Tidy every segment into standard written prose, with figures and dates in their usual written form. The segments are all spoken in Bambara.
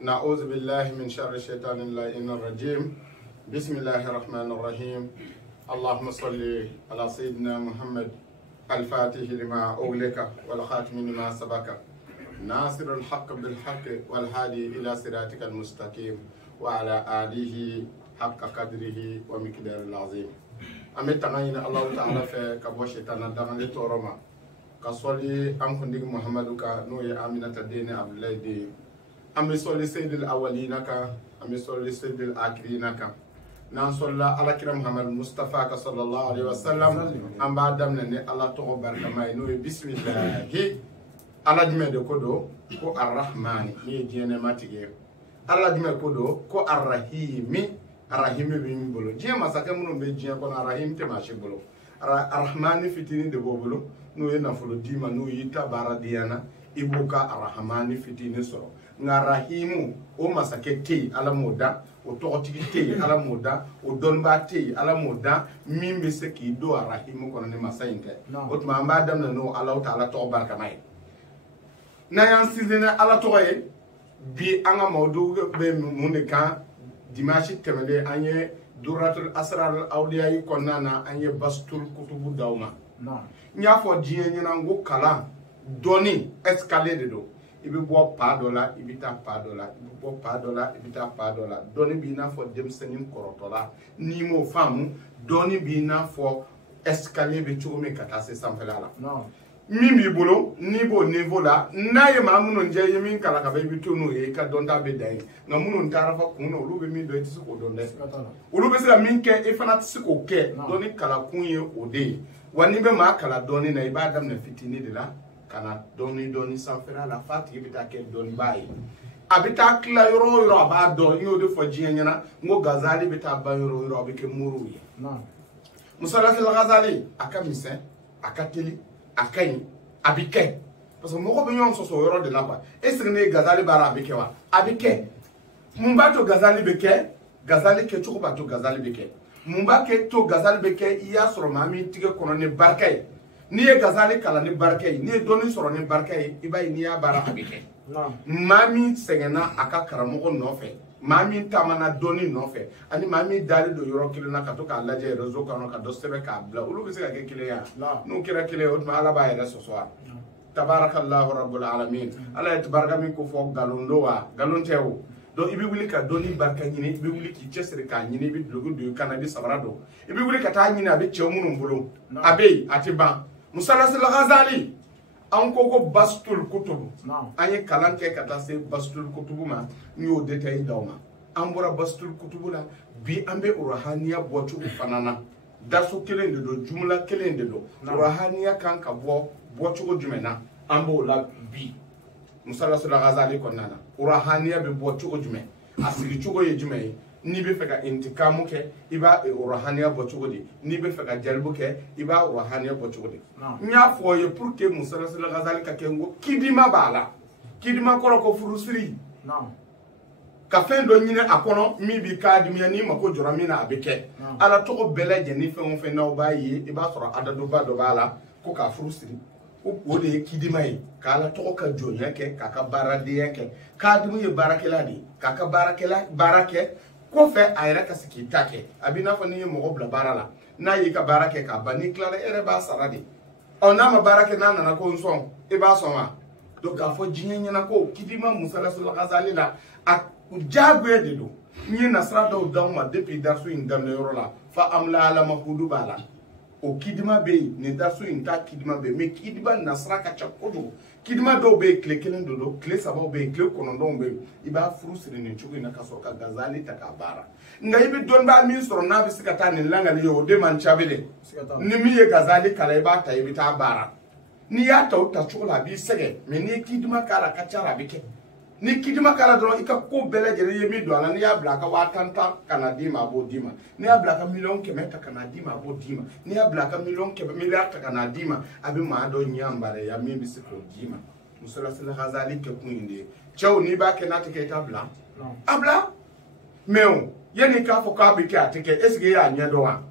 نعوذ بالله من شر الشيطان اللعين الرجيم. بسم الله الرحمن الرحيم. اللهم صل على سيدنا محمد الفاتح لما أغلق والخاتم لما سبق ناصر الحق بالحق والهادي إلى صراطك المستقيم وعلى آله حق قدره ومقدار العظيم. أمي تغيين الله تعالى في كبو شيطان دغن تورما كصلي أم كندق محمد كا نوي آمنة الدين عبد الله دي أمي صلي سيد الأولين كا أمي صلي سيد الآخرين كا نصلى على كرم محمد مصطفى صلى الله عليه وسلم أم بعد من الله تغبر كما نوي بسم الله Allah dime de kodo ko arrahmani ni jene matige Allah dime kodo ko arrahimi arrahimi bi mbolo je masaka mun be je ko arrahim te mashi bolo arrahmani fitini de bobolo no yena folo dima no yita baradiana ibuka arrahmani fitini soro ngarahimu o masake te ala moda o togotigi te ala moda o donba te ala moda mimbe se ki do arrahimu kono ne masayinte o tuma amba damna no Allah taala to barka mai Nayan sizina ala toye bi anga mawdu be munde kan dimanche temede anye duratul asrar awliya yi konnana anye bastul kutubu dawma nya fo diye nyina ngo kala doni escalier de do ibi bo pa dola ibita pa dola ibi bo pa dola ibita pa dola doni bi na fo dem senin korotola ni mo famu doni bi na fo escalier be chumi kata se samfelala mimi bolo nibo niveau la naye ma muno nje yemi kala ka be bitunu e ka donta be dai na muno ntara fa kuno ulu be mi do tisi ko donda ulu be sira min ke e fana tisi ko ke doni kala kunye ode wani be ma kala doni na ibadam na fitini de la kana doni sanfera la fati bita ke doni bai abita kila yoro abado yo de fo jinyana ngo Gazali bita ba yoro abike muru ye musala fil Ghazali akamise akateli akayi abike parce que moko be ñon soso yoro de là-bas est-ce que ne Gazali bara abike wa abike mumbato Gazali beke Gazali ke choko bato Gazali beke mumba ke to Gazali beke iya soro mami tige kono ne barkay ni e Gazali kala ne barkay ni doni soro ne barkay ibay ni ya bara abike mami segena aka karamoko nofe mami tamana doni nofe ani mami dali do yoro kilo na katoka laje rezo kano ka dostebe ka bla ulu bise ka kile ya nu kira kile o ma ala ba ya so so tabarakallahu rabbul alamin ala tabaraka min ko fo galondo wa galontewo do ibi wuli ka doni barka nyini ibi wuli ki chesere ka nyini ibi dogo do kana bi sabrado ibi wuli ka ta nyini abi chewmunu mbulu abe atiba musalasil Ghazali an ko bastul kutubu anye kalanke kata se bastul kutubu ma nyo detail dawma an bora bastul kutubu la bi ambe urahaniya bochu fanana dasu kelen de do jumla kelen de do urahaniya kan ka bochu jumena ambo la bi musala sala Ghazali konnana urahaniya be bochu jume asiri chugo ye jume ni be feka intikamu ke iba urahaniya bochu di ni be feka jalbu ke iba urahaniya bochu di nya fo ye pour que musala sala Ghazali ka kengo kidima bala kidima koro ko furusiri ka fen do nyine akono mi bi ka dimiya ni mako jora mi na abike ala to bele je ni fen fen na ba yi iba soro adadu ba do bala ko ka furusiri o de kidima yi ka ala to ka jonya ke ka barade ke ka dimu ye barakela di ka barakela barake ko fe ayra ka siki take abina fa ni mo bla barala na yi ka barake ka bani klala ere ba sarade ona ma barake na na ko nson e ba so ma do ka fo jinye na ko kidima musala sul Ghazali la a jagwe de do ni nasra do dawma depuis darsu indam yoro la fa amla ala mahudu bala o kidima be ne darsu inta kidima be me kidima nasra ka chakodo kidima do be kle kelen do kle sabo be kle kono do be iba furusire ne chugo na kaso ka Gazali takabara nga ibi don ba min soro na bi sikata ni langa ni yo de man chabide ni mi ye Gazali kala iba ta ibi ta bara ni ya ta uta chugo la bi sege me ni kidima kala ka chara bike ni kidima kala do ika ko bele jere ye mi do ala ni ya blaka wa tanta kana dima bo dima ni ya blaka million kemeta kana dima bo dima ni ya blaka million milliard kana dima abi ma do nyambare ya mi bi siko dima musala sala Ghazali ke kuninde chew ni ba ke natike tabla abla meu yeni ka fo ka bi ke atike esge ya nya do wa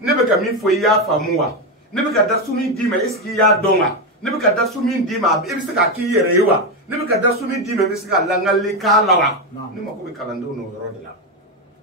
ne be ka mi fo ya famuwa ne be ka dasumi dima esge ya donwa ne be ka darsu min di ma e be se ka ki yere yiwa ne be ka darsu min di ma be se ka langalle kala wa ne ma ko be kalando no yoro de la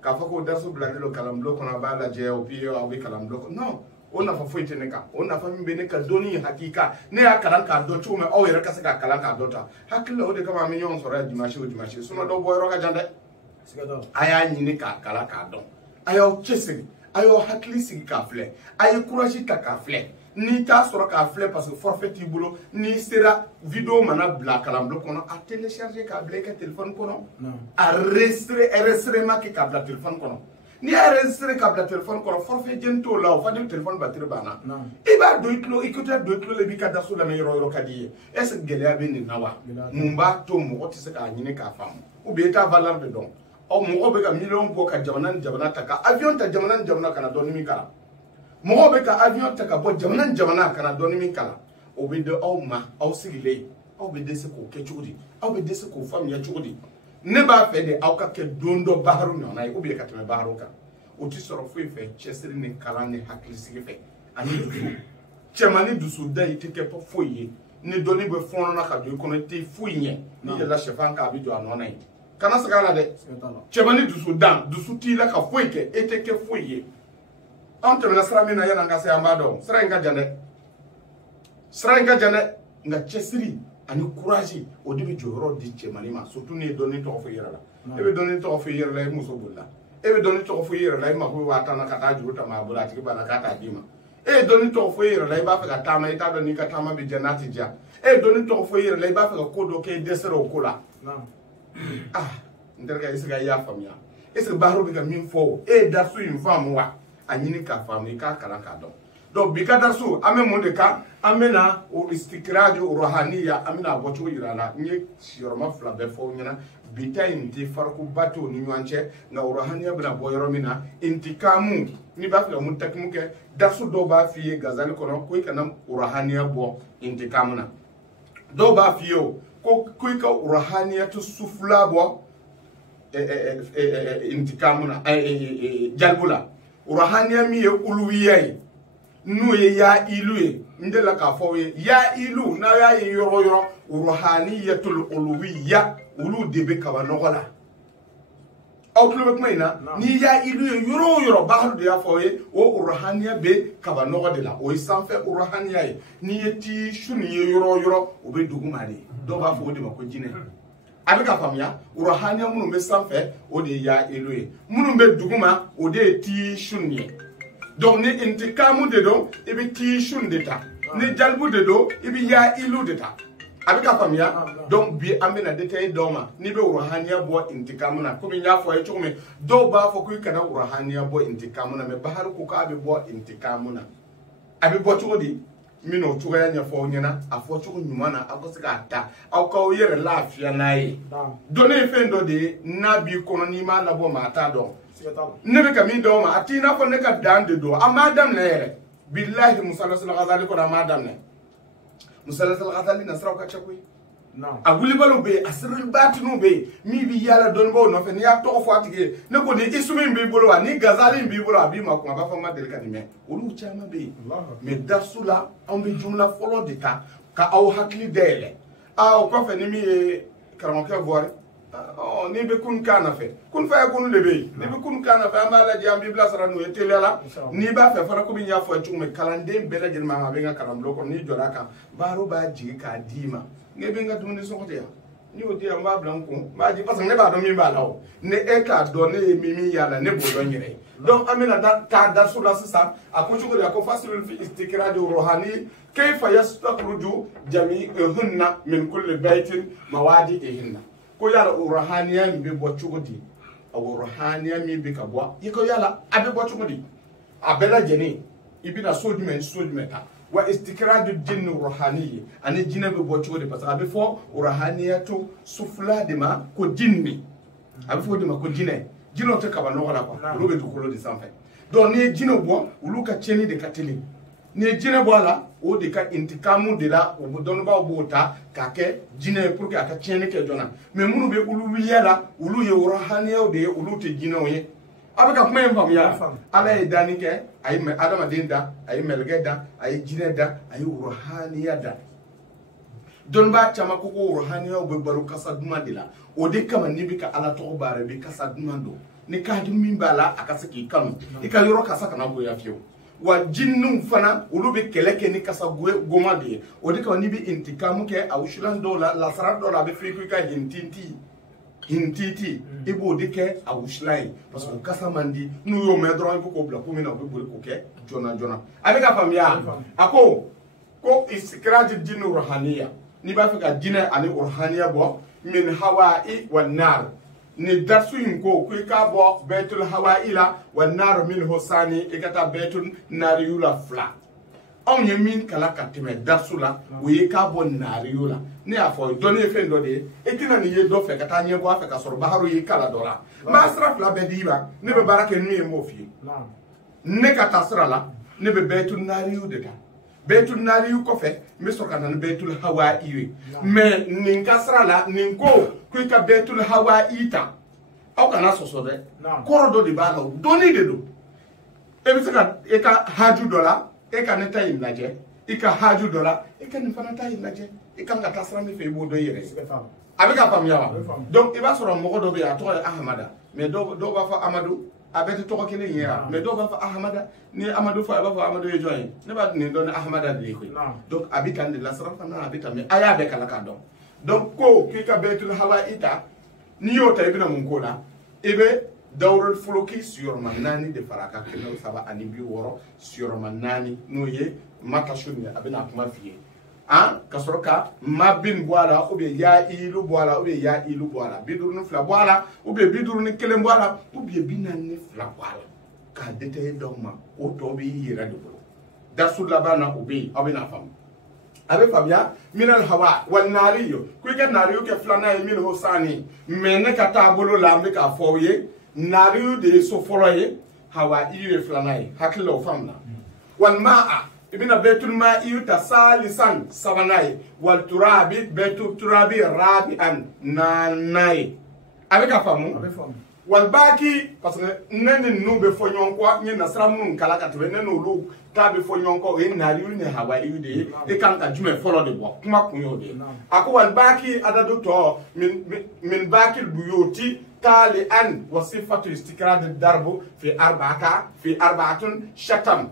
ka fa ko darsu blande lo kalam lo kono ba la je o piyo o be kalam lo non on na fa foite ne ka on na fa min be ne ka doni hakika ne ya kalan ka do chume o yere ka se ka kalan ka do ta hakilo o de kama mi yon so ra dimanche o dimanche suno do boy ro ka jande aya nyini ka kala ka do aya o chesiri ayo hakili sigi ka filɛ a ye courage ta ka filɛ n'i t'a sɔrɔ k'a filɛ parce que forfait t'i bolo n'i sera vidéo mana bila kalanbulon kɔnɔ a télécharger k'a bila i ka téléphone kɔnɔ a enregistrement kɛ k'a bila téléphone kɔnɔ n'i y'a enregistré k'a bila téléphone kɔnɔ forfait jɛni t'o la o fana téléphone batterie banna i b'a don i tulo écouteur don i tulo la i b'i ka daso lamɛn yɔrɔ yɔrɔ ka di i ye est ce que gɛlɛya bɛ nin na wa mun b'a to mɔgɔ tɛ se k'a ɲini k'a faamu ou bien i t'a valeur de dɔn o mɔgɔ bɛ ka miliyɔn bɔ ka jamana ni jamana ta ka avion ta jamana ni jamana kana dɔɔni min kala mɔgɔ bɛ ka avion ta ka bɔ jamana ni jamana kana dɔɔni min kala o bɛ di aw ma aw sigilen aw bɛ dɛsɛ k'o kɛ cogo di aw bɛ dɛsɛ k'o faamuya cogo di ne b'a fɛ de aw ka kɛ don dɔ baharu ɲɔgɔnna ye ou bien ka tɛmɛ baharu kan o tɛ sɔrɔ foyi fɛ cɛsiri ni kalan ni hakilisigi fɛ ani dusu cɛman ni dusu da i tɛ kɛ foyi ye ni dɔnni bɛ fɔɔnɔ ka don i kɔnɔ i tɛ foyi ɲɛ n'i yɛlɛla sɛfan kan a bɛ jɔ a nɔ na ye kana segin a la dɛ cɛman ni dusu dan dusu t'i la ka foyi kɛ e tɛ kɛ foyi ye an tɛmɛna sira min na yanni an ka se an b'a dɔn sira in ka jan dɛ sira in ka jan dɛ nka cɛsiri ani courage o de bɛ jɔyɔrɔ di cɛmanni ma surtout n'i ye dɔnni tɔgɔ fɔ i yɛrɛ la e bɛ dɔnni tɔgɔ fɔ i yɛrɛ la i muso bolila e bɛ dɔnni tɔgɔ fɔ i yɛrɛ la i mako bɛ 1000 na ka taa juru ta maa bolo a tigi banna k'a t'a d'i ma e ye dɔnni tɔgɔ fɔ i yɛrɛ la i b'a fɛ ka taama i t'a dɔn n'i ka taama bɛ diya n'a tɛ diya e ye dɔnni tɔgɔ fɔ i yɛrɛ la i b'a fɛ ka ko dɔ kɛ i dɛsɛra o ko la n terikɛ est ce que i y'a faamuya est ce que baharu bɛ ka min fɔ o e ye darsu in faamu wa a ɲini k'a faamu i k'a kalan k'a dɔn donc bi ka darsu an bɛ mun de kan an bɛna o istikraj rohaniya an bɛna a bɔcogo yira a la n ye siyɔrɔma 2 bɛɛ fɔ aw ɲɛna bi ta in tɛ farikuba t'o ni ɲɔgɔn cɛ nka rohaniya bɛna bɔ yɔrɔ min na intikamu n'i b'a fɛ ka mutakimu kɛ darsu dɔw b'a f'i ye gazali kɔnɔ ko i kana rohaniya bɔ intikamu na dɔw b'a f'i ye o ko i ka rohaniya to sufula bɔ intikamu na jalbu la rohaniya min ye uluwiya ye n'o ye ya ilu ye n delila k'a fɔ aw ye ya ilu n'a y'a ye yɔrɔ yɔrɔ rohaniyatul uluwiya olu de bɛ kaba nɔgɔ la aw tulo bɛ kuma in na n'i ya ilu ye yɔrɔ o yɔrɔ baharu de y'a fɔ aw ye o rohaniya bɛ kaba nɔgɔ de la o ye sanfɛ rohaniya ye n'i ye ti su nin ye yɔrɔ o yɔrɔ o bɛ duguma de dɔw b'a fɔ o de ma ko jinɛ a bɛ ka faamuya rohaniya minnu bɛ sanfɛ o de ye ya ilu ye minnu bɛ duguma o de ye ti su nin ye donc ni intikamu de don i bɛ ti su de ta ni jalbu de don i bɛ ya ilu de ta a bɛ ka faamuya donc bi an bɛna détail d'aw ma n'i bɛ rohaniya bɔ intikamu na komi n y'a fɔ a ye cogo min dɔw b'a fɔ ko i kana rohaniya bɔ intikamu na mais baharu ko k'a bɛ bɔ intikamu na a bɛ bɔ cogo di n bɛna o cogoya ɲɛfɔ aw ɲɛna a fɔ cogo ɲuman na aw ka se k'a ta aw k'aw yɛrɛ lafiya n'a ye dɔnni ye fɛn dɔ de ye n'a b'i kɔnɔ n'i m'a labɔ maa t'a dɔn ne bɛ ka min d'aw ma a t'i n'a fɔ ne ka dan de don an m'a daminɛ yɛrɛ bilahi musalasala gazali kɔnɔ an m'a daminɛ musalasala gazali nasiraw ka ca koyi a wulibaliw bɛ yen a sirili batiniw bɛ yen min bɛ yaala dɔnnibaw nɔfɛ n'i y'a tɔgɔ fɔ a tigi ye ne ko ni isu min b'i bolo wa ni gazali in b'i bolo a b'i ma kun a b'a fɔ n ma deli ka nin mɛn olu caman bɛ yen mais darsu la anw bɛ jumla fɔlɔ de ta ka aw hakili dayɛlɛ o kɔfɛ ni min ye karamɔgɔkɛ Vuwari n'i bɛ kun kan na fɛ kun fɛ kun de bɛ yen n'i bɛ kun kan na fɛ an b'a lajɛ an b'i bilasira n'o ye teliya la n'i b'a fɛ fana komi n y'a fɔ cogo min kalanden bɛɛ lajɛlen ma a bɛ n ka kalanbulon kɔnɔ n'i jɔra a kan baaro b'a jigin k'a d'i ma ne bɛ n ka dumuni sɔngɔ tɛ yan n'i y'o di yan n b'a bila n kun n b'a di parce que ne b'a dɔn min b'a la o ni e t'a dɔn ne ye min y'a la ne b'o dɔn n yɛrɛ ye donc an bɛna taa darsu la sisan a ko cogo di a ko fasilul fi istikraj rohani kayfa yastakhruju jami'uhunna min kulli baytin mawadi'ihinna ko yala o rohaniya min bɛ bɔ cogo di o rohaniya min bɛ ka bɔ i ko yala a bɛ bɔ cogo di a bɛɛ lajɛlen i bɛna so jumɛn ta wa istikraju jinni rohani ani jinɛ bɛ bɔ cogo di parce que a bɛ fɔ rohaniya to sufula de ma ko jinni a bɛ fɔ o de ma ko jinɛ jinɛw tɛ kaba nɔgɔ la quoi olu bɛ dugukolo de sanfɛ donc n'i ye jinɛw bɔ olu ka tiɲɛni de ka teli n'i ye jinɛ bɔ a la o de ka intikamu de la o dɔnnibaw b'o ta k'a kɛ jinɛ ye pour que a ka tiɲɛni kɛ joona mais minnu bɛ uluwiya la olu ye rohaniyaw de ye olu tɛ jinɛw ye a bɛ ka kuma in faamuya ala ye danni kɛ a ye adamaden da a ye mɛlɛkɛ da a ye jinɛ da a ye rohaniya da donba chama ko ruhaniya be baro kasa duma dila o de kama ni bi ka ala to bare bi kasa duma do ni ka dum min bala akasa ki kanu e ka yoro kasa kana go ya fiyo wa jinnu fana ulu be keleke ni kasa goma de o de kama ni bi intikamu ke awshulan do la sarat do la be fi ka hintiti ibo de ke awshlai parce que kasa mandi nu yo me dron ko bla ko mina be ko ke jona avec la famille ako ko istikraj din ruhaniya ni ba fi ka dina ani ruhaniya bo min hawa'i wan nar ni darsu ko ka bo baitul hawa'ila wan nar min husani ikata baitul nariyula fla on ye min kala katime darsu la we ka bo nariyula ni afo donné fe ndode etina ni ye do fe kata nye bo fe ka soro baharu yi kala dola ma asraf la bediba ne be barake ni mo fi ne kata sra la ne be baitul nariyu de ta baitul nariyu ko fe mi so kana baitul hawa'i mais nin kasra la nin ko ka baitul hawa'i ta aw kana so de korodo de bala doni de do e bi saka e ka haju dola e ka neta inaje e ka haju dola e ka ni fana ta inaje e ka ngata sra mi fe bo do yere avec la famille donc il va sur mo ko do be ato ahmada mais do ba fa amadou abete to ko kele yera mais do ba fa ahmada ni amadou fa ba fa amadou ye joy ne ba ni don ahmada de ko donc abitan de la sra fana abita mais aya be kala ka donc ko ki ka betul hawaita ni yo tay bina mun ko la ebe dawrul fuluki sur manani de faraka kelo saba ani bi woro sur manani no ye matashun ya abina kuma fiye an kasoroka mabin boala ou bien ya ilu boala ou bien ya ilu boala bidurun fla boala ou bien bidurun kelen boala ou bien binani fla boala ka dete dogma o to bi yira de bolo dasul labana ubi abina fam abe fabia minal hawa wal nariyo ku ke nariyo ke flana e min hosani mene kata bolo lambe ka foye nariyo de so foroye hawa ire flana e hakilo famna wal maa ibina betul ma'i tasalisan sabanai wal turabi betul turabi rabi'an nanai avec la femme wal baki parce que nene no be fonyon kwa nye nasra mun kala ka tebe nene lu ta be fonyon ko e nariu ne hawa yude e kan ka jume folo de bo kuma kunyo de ako wal baki adadu to min baki buyuti tali an wasifatu istikrad darbu fi arba'atun shatam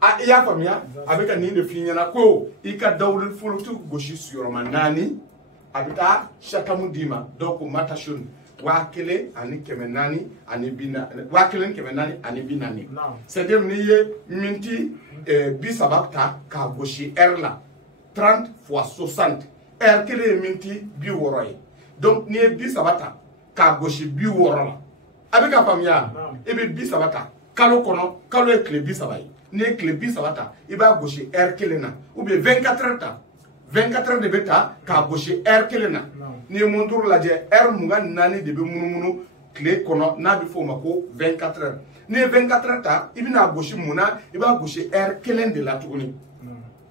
a iya famia abika ni de finyana ko ika dawrul fulutu goshi suroma nani abita shatamu dima donc matashun wakile ani kemenani ani bina wakile kemenani ani binani c'est-à-dire ni ye minti bisabakta ka goshi erla 30 fois 60 er kele minti bi woroy donc ni bisabata ka goshi bi worola abika famia ebe bisabata kalo kono kalo e kle bisabay ni klebi sabata iba goshi air kelena ou bien 24 heures ta 24 heures de beta ka goshi air kelena ni mondur la je air munga nani de be munumunu kle kono na bi fo mako 24 heures ni 24 heures ta ibina goshi muna iba goshi air kelen de la tuguni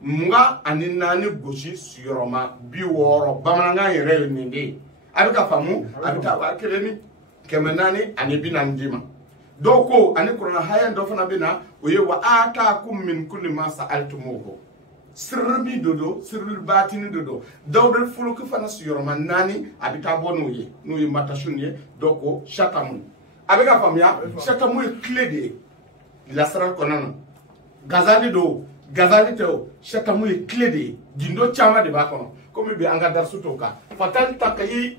munga ani nani goshi suroma bi woro bamananga yere ni de abika famu abita wa keleni kemenani ani binandima doko ani korona hayan do fana bina oye wa ataakum min kulli ma sa'altumuhu sirbi dodo sirbil batini dodo dawdal fuluku fana suyoro nani abita bonu ye no yi matashun ye doko shatamun abega famia shatamu e clé de la sara konana gazali do gazali teo shatamu e clé de dindo chama de bakono comme bi anga darsu toka fatal takayi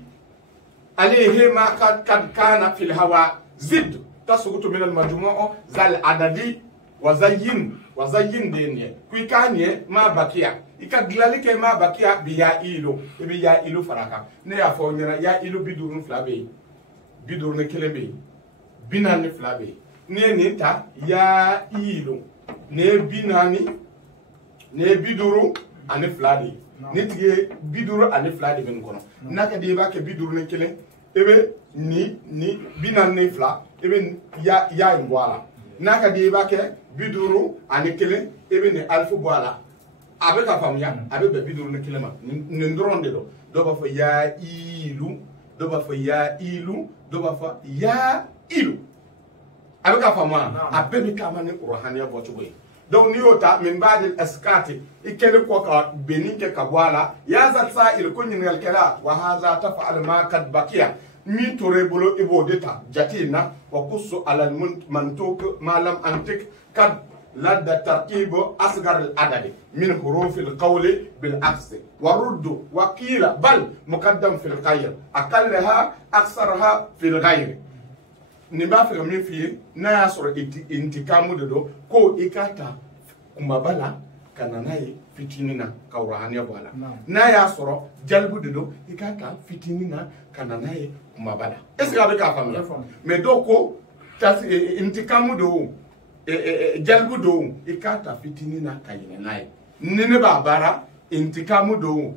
alayhi ma kad kana fil hawa zid tasugutu min al majmu'u zal adadi wazayyin denye kuikanye ma bakia ikadlalike ma bakia bi ya ilo bi ya ilo faraka ne ya fo nyara ya ilo bidurun flabe bidurun kelebe binani flabe ne nita ya ilo ne binani ne biduru ani flade ne tige biduru ani flade ben kono naka de ba ke bidurun kele ebe ni binani fla ebe ya ngwala naka de ba ke biduru ani kele ebe ne alfu boala abe ka famya abe be biduru ne kele ma ne ndronde do ba fo ya ilu do ba fo ya ilu do ba fo ya ilu abe ka famwa abe be ka ma ne rohaniya botugo donc ni yota min ba'd al askati ikele ko ka beninke ka wala ya za sa'il ko nyingal kala wa hadha taf'al ma kad baqiya mi tore bolo ibo deta jatina wa qussu ala al mantuk ma lam antik kad لدى تركيب أصغر العدد من حروف القول بالعكس ورد وقيل بل مقدم في الغير أقلها أكثرها في الغير نبا في من في ناصر انتقام دو كو إكاتا كمبالا كان ناي fitinina kawrahaniya bala na ya soro jalbu do ikata fitinina kana naye kumabala est-ce que avec afam mais doko tas intikamu do jalbu do ikata fitinina kayina naye nene ba bara intikamu do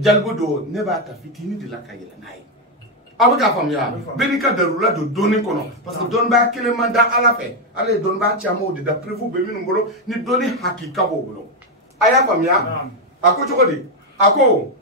jalbu do ne ba ta fitini de la kayina naye avec afam ya benika darula do doni kono parce que don ba kelema da ala fe ala don ba chamo de d'après vous be minum bolo ni doni hakika bo bolo aya famia ako chokodi ako